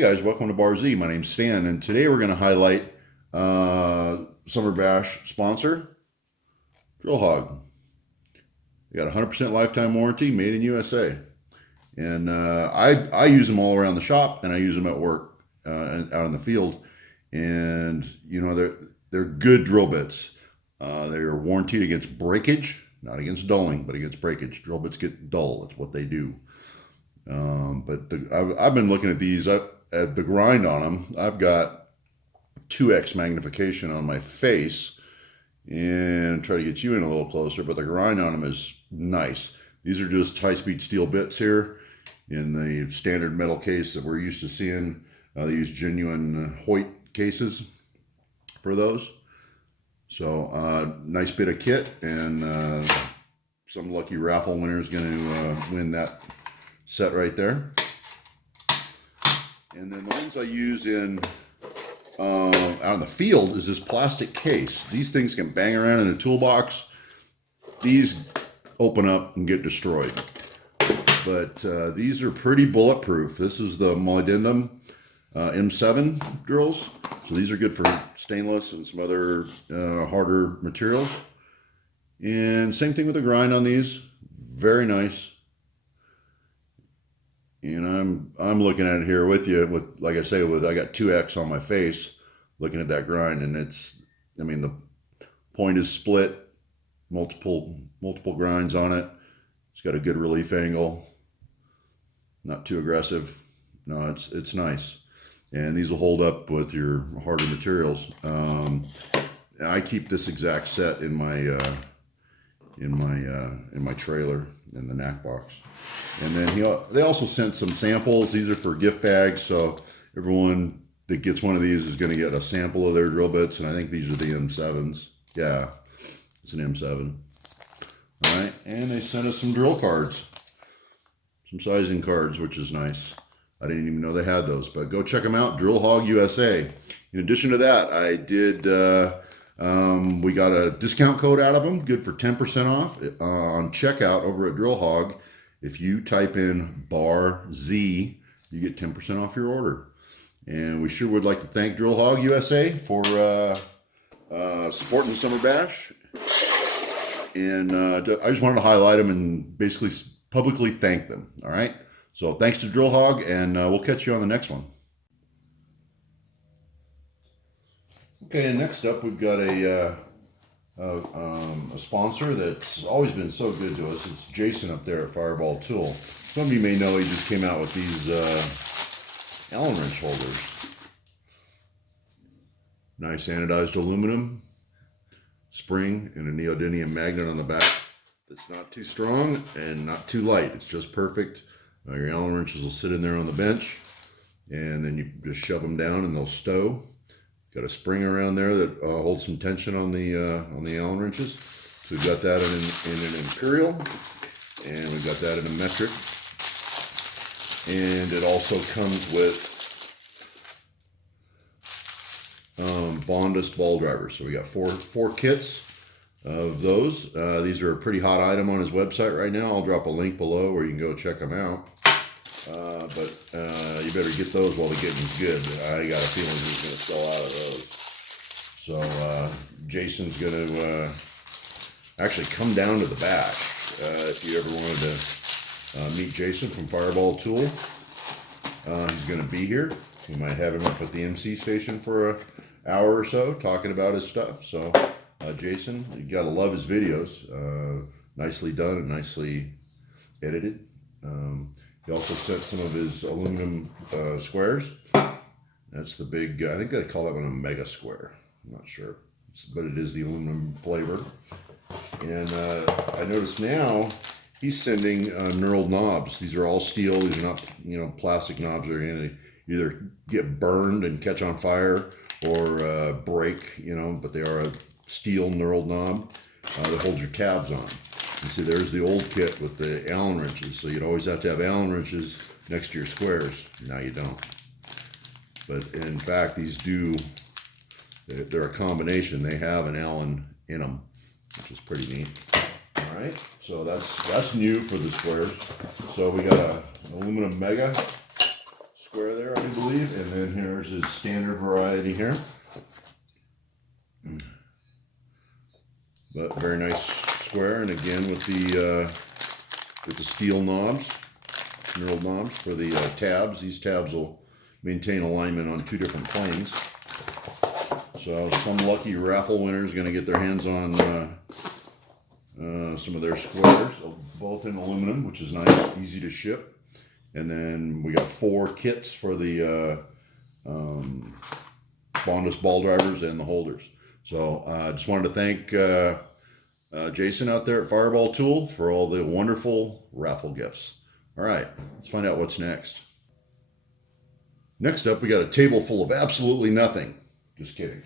Hey guys, welcome to Bar Z. My name's Stan, and today we're going to highlight Summer Bash sponsor, Drill Hog. They got a 100% lifetime warranty, made in USA. And I use them all around the shop, and I use them at work and out in the field. And you know they're good drill bits. They are warranted against breakage, not against dulling, but against breakage. Drill bits get dull. That's what they do. I've been looking at these at the grind on them. I've got 2x magnification on my face and try to get you in a little closer, but the grind on them is nice. These are just high-speed steel bits here in the standard metal case that we're used to seeing. They use genuine Hoyt cases for those. So nice bit of kit, and some lucky raffle winner is going to win that set right there. And then the ones I use out in the field is this plastic case. These things can bang around in a toolbox. These open up and get destroyed. But these are pretty bulletproof. This is the molybdenum M7 drills. So these are good for stainless and some other harder materials. And same thing with the grind on these. Very nice. And I'm looking at it here with you with, like I say, I got 2x on my face looking at that grind, and the point is split, multiple grinds on it. It's got a good relief angle, not too aggressive. No, it's nice. And these will hold up with your harder materials. I keep this exact set in my trailer in the knack box. And then they also sent some samples. These are for gift bags, so everyone that gets one of these is going to get a sample of their drill bits. And I think these are the M7s. Yeah, it's an M7. All right, and they sent us some drill cards, some sizing cards, which is nice. I didn't even know they had those, but go check them out. Drill Hog USA. In addition to that, I did. We got a discount code out of them, good for 10% off on checkout over at Drill Hog. If you type in Bar Z, you get 10% off your order. And we sure would like to thank Drill Hog USA for supporting the Summer Bash. And I just wanted to highlight them and basically publicly thank them. All right. So thanks to Drill Hog, and we'll catch you on the next one. Okay, and next up we've got a sponsor that's always been so good to us. It's Jason up there at Fireball Tool. Some of you may know he just came out with these Allen wrench holders. Nice anodized aluminum spring and a neodymium magnet on the back. That's not too strong and not too light. It's just perfect. Your Allen wrenches will sit in there on the bench, and then you just shove them down and they'll stow. Got a spring around there that holds some tension on the Allen wrenches. So we've got that in an imperial, and we've got that in a metric. And it also comes with Bondus ball drivers. So we got four kits of those. These are a pretty hot item on his website right now. I'll drop a link below where you can go check them out. But you better get those while the getting's good. I got a feeling he's going to sell out of those. So Jason's going to actually come down to the bash. If you ever wanted to meet Jason from Fireball Tool, he's going to be here. We might have him up at the MC station for an hour or so talking about his stuff. So Jason, you got to love his videos. Nicely done and nicely edited. He also sent some of his aluminum squares. That's the big, I think they call that one a mega square. I'm not sure, but it is the aluminum flavor. And I notice now he's sending knurled knobs. These are all steel. These are not, plastic knobs. They're going to either get burned and catch on fire or break, but they are a steel knurled knob that holds your tabs on. You see, there's the old kit with the Allen wrenches. So you'd always have to have Allen wrenches next to your squares. Now you don't. But in fact, these they're a combination. They have an Allen in them, which is pretty neat. All right, so that's new for the squares. So we got an aluminum mega square there, I believe, and then here's his standard variety here. But very nice square, and again with the steel knobs, knurled knobs for the tabs. These tabs will maintain alignment on two different planes. So some lucky raffle winner is going to get their hands on some of their squares, both in aluminum, which is nice, easy to ship. And then we got 4 kits for the Bondus ball drivers and the holders. So I just wanted to thank Jason out there at Fireball Tool for all the wonderful raffle gifts. All right, let's find out what's next. Next up, we got a table full of absolutely nothing. Just kidding.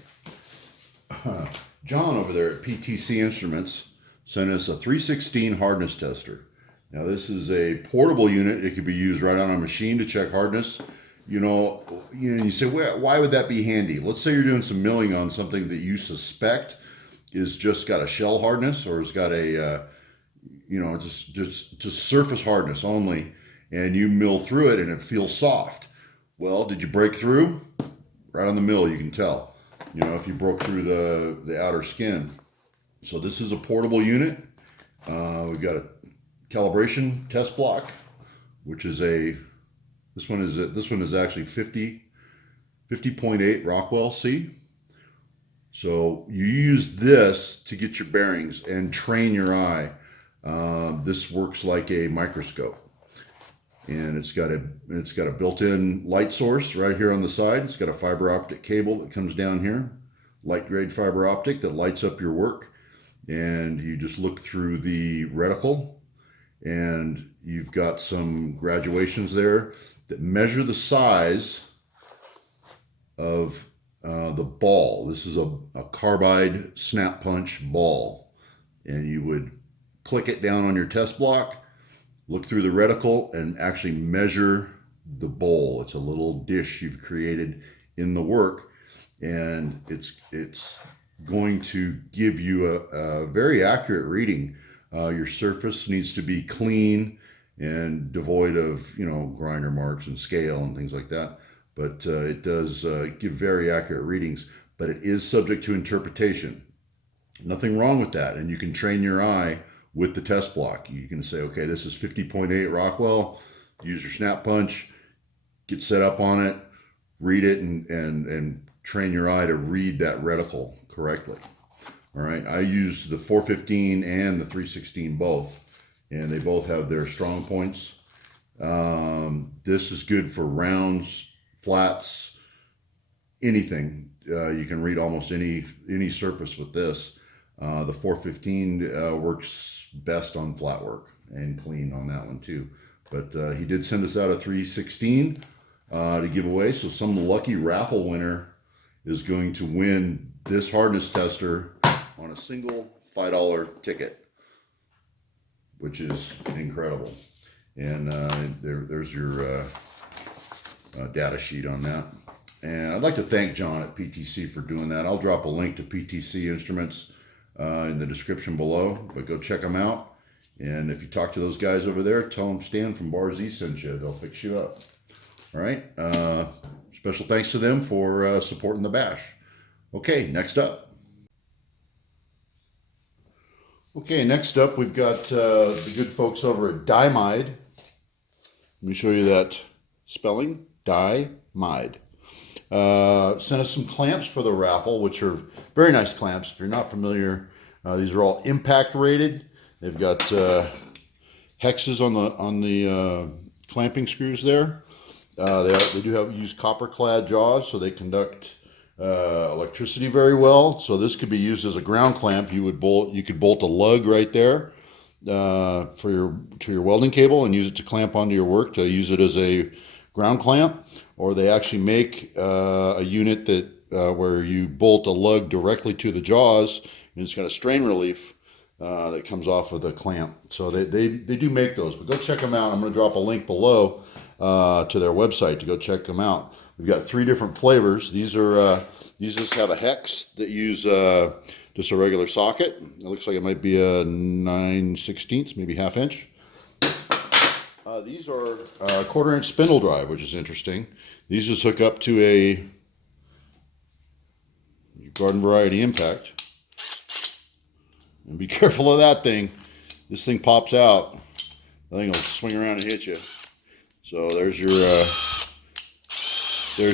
John over there at PTC Instruments sent us a 316 hardness tester. Now this is a portable unit. It could be used right on a machine to check hardness. You say, well, why would that be handy? Let's say you're doing some milling on something that you suspect is just got a shell hardness, or has got a, just surface hardness only, and you mill through it and it feels soft. Well, did you break through? Right on the mill, you can tell. If you broke through the outer skin. So this is a portable unit. We've got a calibration test block, which is this one is actually 50.8 Rockwell C. So you use this to get your bearings and train your eye. This works like a microscope, and it's got a built-in light source right here on the side. It's got a fiber optic cable that comes down here, light grade fiber optic that lights up your work, and you just look through the reticle, and you've got some graduations there that measure the size of the ball. This is a carbide snap punch ball, and you would click it down on your test block, look through the reticle, and actually measure the bowl. It's a little dish you've created in the work, and it's going to give you a very accurate reading. Your surface needs to be clean and devoid of grinder marks and scale and things like that. But it does give very accurate readings, but it is subject to interpretation. Nothing wrong with that, and you can train your eye with the test block. You can say, okay, this is 50.8 Rockwell. Use your snap punch, get set up on it, read it, and train your eye to read that reticle correctly. All right, I use the 415 and the 316 both, and they both have their strong points. This is good for rounds, flats, anything. You can read almost any surface with this. The 415 works best on flat work and clean on that one too. But he did send us out a 316 to give away. So some lucky raffle winner is going to win this hardness tester on a single $5 ticket, which is incredible. And there's your data sheet on that. And I'd like to thank John at PTC for doing that. I'll drop a link to PTC Instruments in the description below, but go check them out. And if you talk to those guys over there, tell them Stan from Bar Z sent you. They'll fix you up. All right. Special thanks to them for supporting the bash. Okay, next up. Okay, next up we've got the good folks over at Dimide. Let me show you that spelling. Dimide. Sent us some clamps for the raffle, which are very nice clamps. If you're not familiar, these are all impact rated. They've got hexes on the clamping screws there. They do use copper clad jaws, so they conduct electricity very well. So this could be used as a ground clamp. You could bolt a lug right there to your welding cable and use it to clamp onto your work, to use it as a ground clamp. Or they actually make a unit that where you bolt a lug directly to the jaws, and it's got a strain relief that comes off of the clamp. So they do make those, but go check them out. I'm going to drop a link below to their website to go check them out. We've got 3 different flavors. These just have a hex that use just a regular socket. It looks like it might be a 9/16, maybe ½ inch. These are a 1/4-inch spindle drive, which is interesting. These just hook up to a garden variety impact. And be careful of that thing. This thing pops out. The thing will swing around and hit you. So there's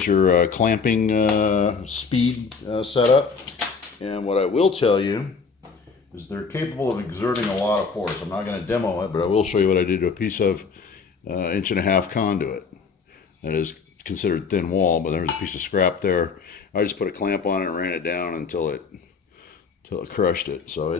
your clamping speed setup. And what I will tell you is they're capable of exerting a lot of force. I'm not going to demo it, but I will show you what I did to a piece of 1.5-inch conduit. That is considered thin wall, but there's a piece of scrap there. I just put a clamp on it and ran it down until it crushed it. So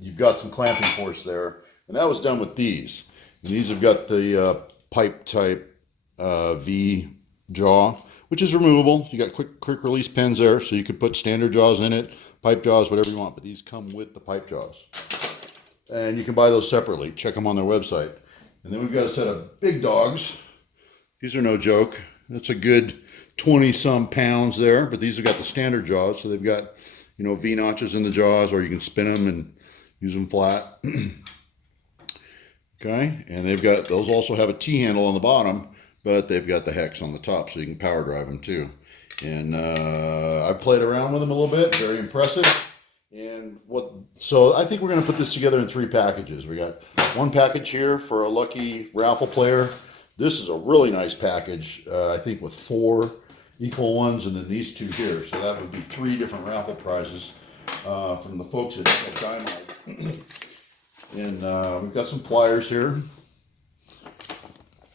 you've got some clamping force there, and that was done with these. And these have got the pipe type V jaw, which is removable. You got quick release pins there, so you could put standard jaws in it, pipe jaws, whatever you want. But these come with the pipe jaws, and you can buy those separately. Check them on their website. And then we've got a set of big dogs. These are no joke. That's a good 20-some pounds there. But these have got the standard jaws, so they've got V notches in the jaws, or you can spin them and use them flat. Okay, and those also have a T handle on the bottom, but they've got the hex on the top, so you can power drive them too. And I've played around with them a little bit. Very impressive. And so I think we're going to put this together in 3 packages. We got one package here for a lucky raffle player. This is a really nice package, I think, with 4 equal ones, and then these 2 here. So that would be 3 different raffle prizes from the folks at Dimide. And we've got some flyers here.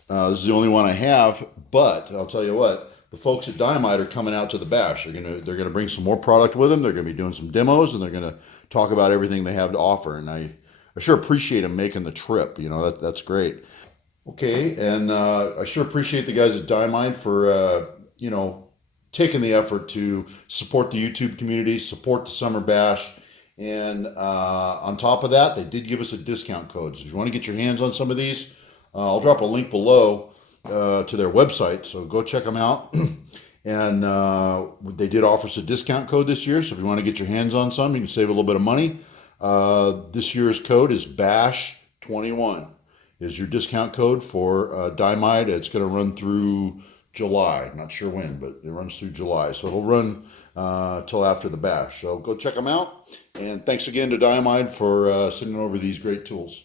This is the only one I have, but I'll tell you what, the folks at Dimide are coming out to the bash. They're gonna bring some more product with them. They're gonna be doing some demos, and they're gonna talk about everything they have to offer. And I sure appreciate them making the trip. That's great. Okay, and I sure appreciate the guys at Dimide for taking the effort to support the YouTube community, support the Summer Bash. And on top of that, they did give us a discount code. So if you want to get your hands on some of these, I'll drop a link below to their website. So go check them out. And they did offer us a discount code this year. So if you want to get your hands on some, you can save a little bit of money. This year's code is BASH21 is your discount code for Dimide. It's going to run through July. Not sure when, but it runs through July. So it'll run till after the bash. So go check them out. And thanks again to Dimide for sending over these great tools.